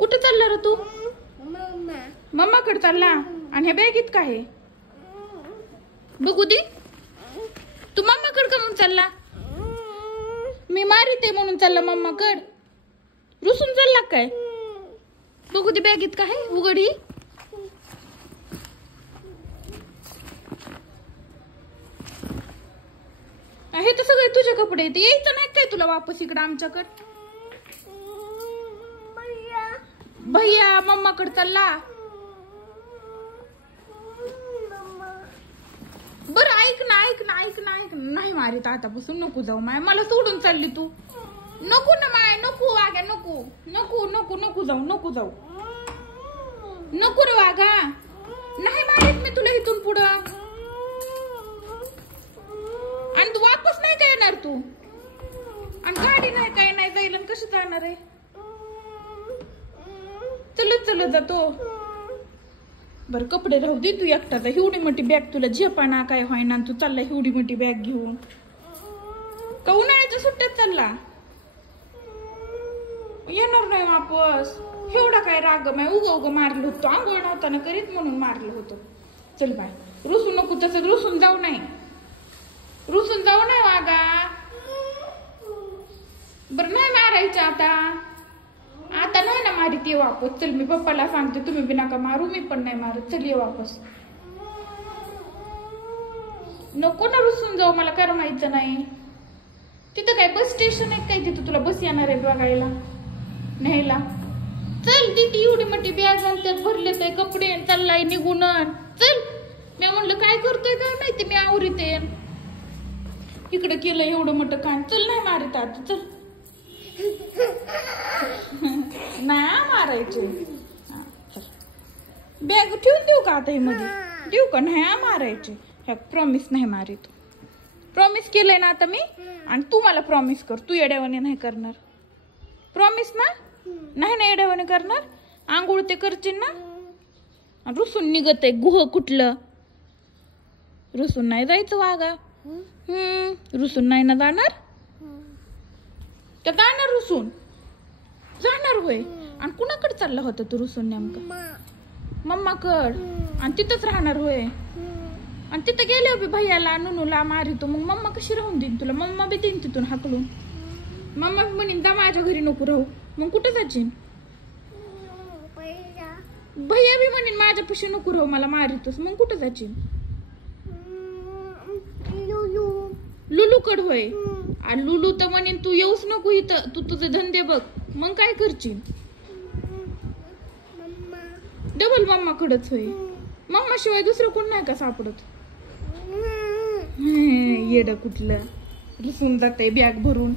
कुठे चालला रे तू? मम्माकडे चालला. आणि ह्या बॅगीत काय आहे बघू दे. तू मम्माकडे का म्हणून चालला? मी मारिते म्हणून चालला मम्माकड. रुसून चालला काय? बघू दे बॅगीत काय आहे. उघडी. हे तर सगळे तुझे कपडे आहेत. यायचं नाही काय तुला वापस इकडं आमच्याकडे? भैया मम्माकडे चालला. बरं ऐक ना ऐक ना ऐक ना ऐक ना. नाही मारित आतापासून. नको जाऊ माय. मला सोडून चालली तू. नको ना माय. नको वागा. नको नको नको नको जाऊ. नको जाऊ. नको रे वागा. नाही मारित मी तुला इथून पुढं. आणि तू वापस नाही काय येणार तू? आणि गाडी नाही काय नाही जाईल. आणि कशी जाणार आहे? चलत चलत जातो. बर कपडे राहू दे. तू एकटाचा एवढी मोठी बॅग तुला झेपाना काय व्हायना. तू चालला एवढी मोठी बॅग घेऊन. का उन्हाळ्याच्या सुट्ट्यात चालला? येणार नाही वापस. एवढा काय राग माय. उग मारलं होतं. आंघोळ नव्हताना करीत म्हणून मारलं होतं. चल बाय. रुसून नको. तसं रुसून जाऊ नाही. रुसून जाऊ नाही वागा. बर नाही मारायचं आता. आता नाही ना मारित. ये वापस. चल मी पप्पाला सांगते. तुम्ही बी नका मारू. मी पण नाही मारत. चल ये वापस. नको ना रुसून जाऊ. मला करमायचं नाही. तिथं काय बस स्टेशन आहे काय? तिथं तुला बस येणार आहे बघायला न्यायला. चल तिथे एवढी मोठी बॅग आणि त्यात भरले ते कपडे. चाललाय निघून. चल. मी म्हणलं काय करतोय काय माहिती. मी आवरीते. इकडे केलं एवढं मोठं काय. चल नाही मारित आता. चल. नाही मारायचे. बॅग ठेवून देऊ का आता? हे मध्ये देऊ का? नाही मारायचे. ह्या प्रॉमिस नाही मारित. प्रॉमिस केलंय ना आता मी. आणि तू मला प्रॉमिस कर. तू येड्यावाने नाही करणार. प्रॉमिस ना? नाही ना येड्यावाने करणार. आंघोळ ते करशील ना? रुसून निघत आहे गुह कुठलं. रुसून नाही जायचं वागा. रुसून नाही ना जाणार. तर जाणार रुसून. जाणार होय. आणि कुणाकडे चालला होता तू रुसून नेमका? मम्माकड. आणि तिथंच राहणार होय. आणि तिथं गेले बी भैयाला नुनूला मारितो. मग मम्मा कशी राहून देईन तुला? मम्मा बी देईन तिथून हाकलून. मम्मा म्हणीन जा माझ्या घरी नको राहू. मग कुठं जाशील? भैया बी म्हणीन माझ्यापाशी नको राहू मला मारितोस. मग कुठं जाशील? लुलूकड होय. आणि लुलू तर म्हणेन तू येऊच नको इथं. तू तुझे धंदे बघ. मग काय करशील? डबल मम्मा कडच होय. मम्मा शिवाय दुसरं कोण नाही का सापडत? येड कुठलं. रुसून जाते बॅग भरून.